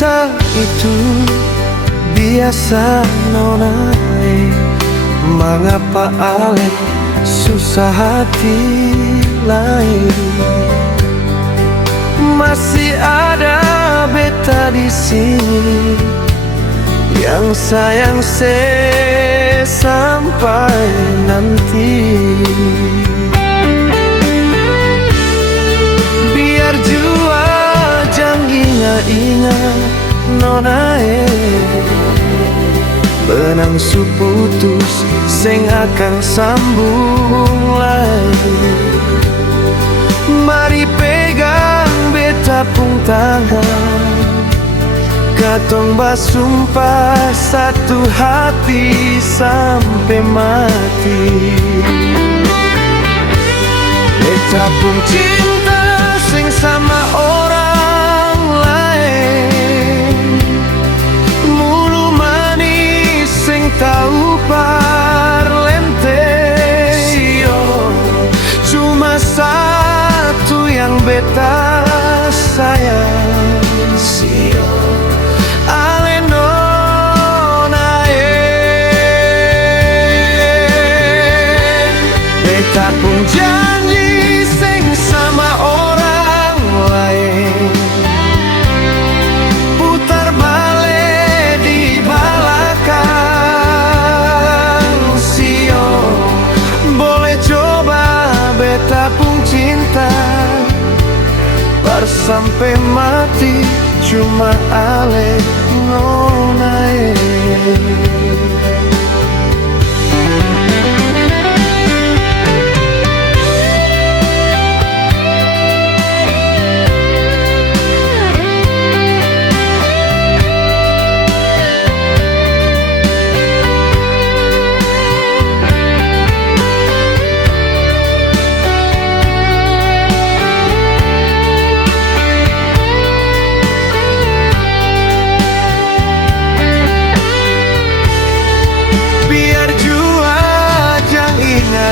cinta itu biasa nonai. Mengapa ale susah hati lain? Masih ada beta di sini yang sayang sampai nanti. Biar jua jang ingat nonae, benang suputus sing akan sambung lagi. Mari pegang beta pung tangan, katong basumpah satu hati sampai mati. Beta pun cinta sing sama orang lain, mulu manis sing tahu parlente. Cuma satu yang beta sayang, beta pun janji sing sama orang lain, putar balik di belakang. Sio boleh coba beta pun cinta, sampai mati cuma ale nonae.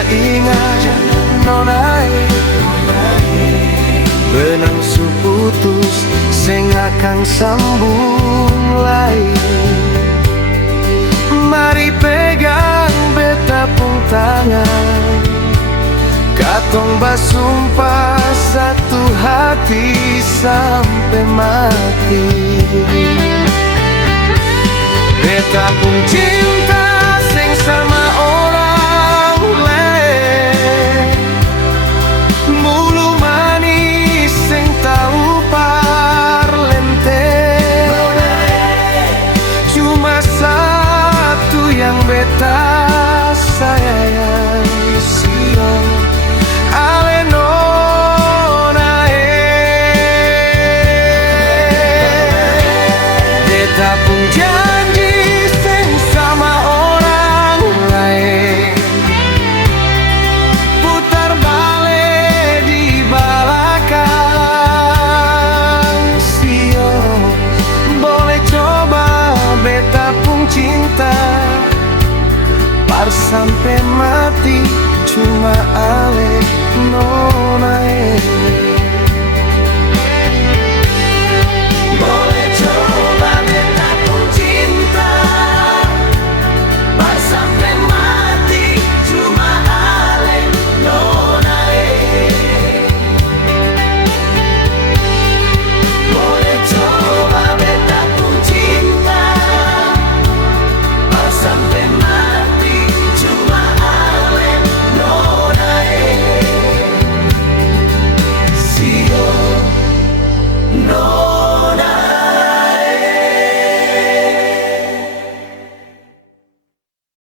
Ingat nonai, benang suputus sing akan sambung lagi. Mari pegang beta pung tangan, katong basumpah satu hati sampai mati. Beta pun cinta sing sama orang, beta sayang sio ale nonae. Beta pun janji sing sama orang lain, putar balik di belakang. Sio boleh coba beta pun cinta, sampai mati cuma ale